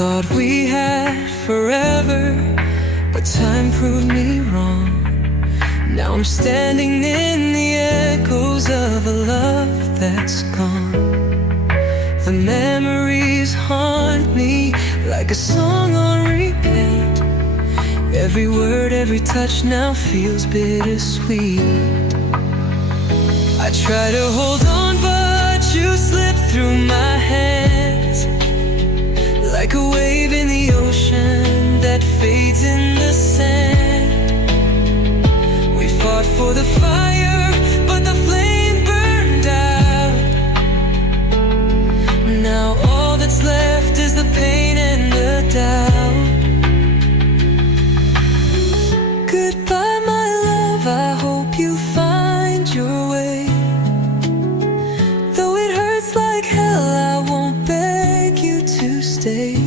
thought we had forever, but time proved me wrong. Now I'm standing in the echoes of a love that's gone. The memories haunt me like a song on repeat. Every word, every touch now feels bittersweet. I try to hold on, but you slip through my hands like a wave in the ocean that fades in the sand. We fought for the fire, but the flame burned out. Now all that's left is the pain and the doubt. Goodbye, my love, I hope you find your way. Though it hurts like hell, I won't beg you to stay.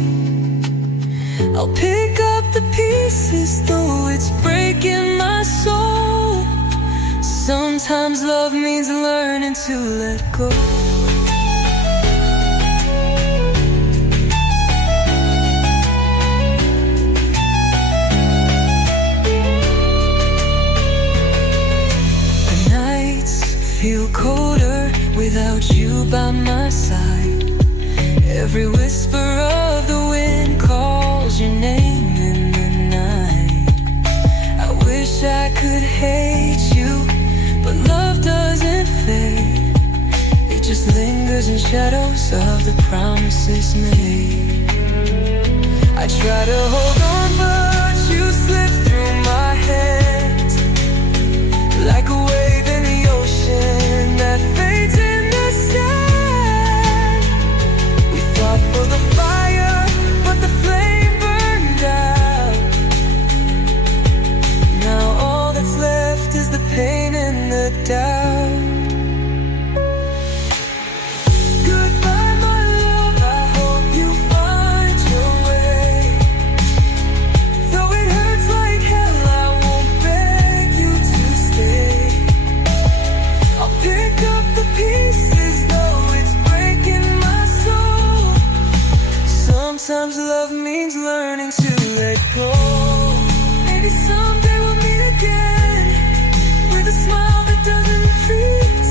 I'll pick up the pieces, though it's breaking my soul. Sometimes love means learning to let go. The nights feel colder without you by my side. Every whisper of the wind calls your name in the night. I wish I could hate you, but love doesn't fade. It just lingers in shadows of the promises made. I try to hold on, but you slip through my hands like a wave in the ocean that fades in the sand. We fought for the fire, but the flame burned out. Now all that's left is the pain and the doubt. Goodbye, my love, I hope you find your way. Though it hurts like hell, I won't beg you to stay. I'll pick up the pieces, though it's breaking my soul. Sometimes love means learning to let go. Maybe someday we'll meet again with a smile that doesn't pretend.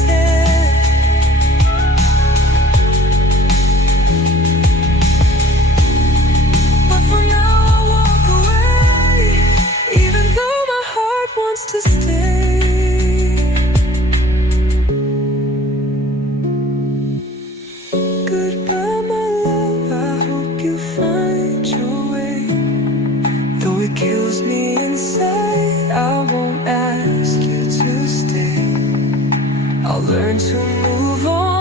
But for now I'll walk away, even though my heart wants to stay. Goodbye, my love, I hope you find your way. Though it kills me inside, I won't ask you to stay. I'll learn to move on.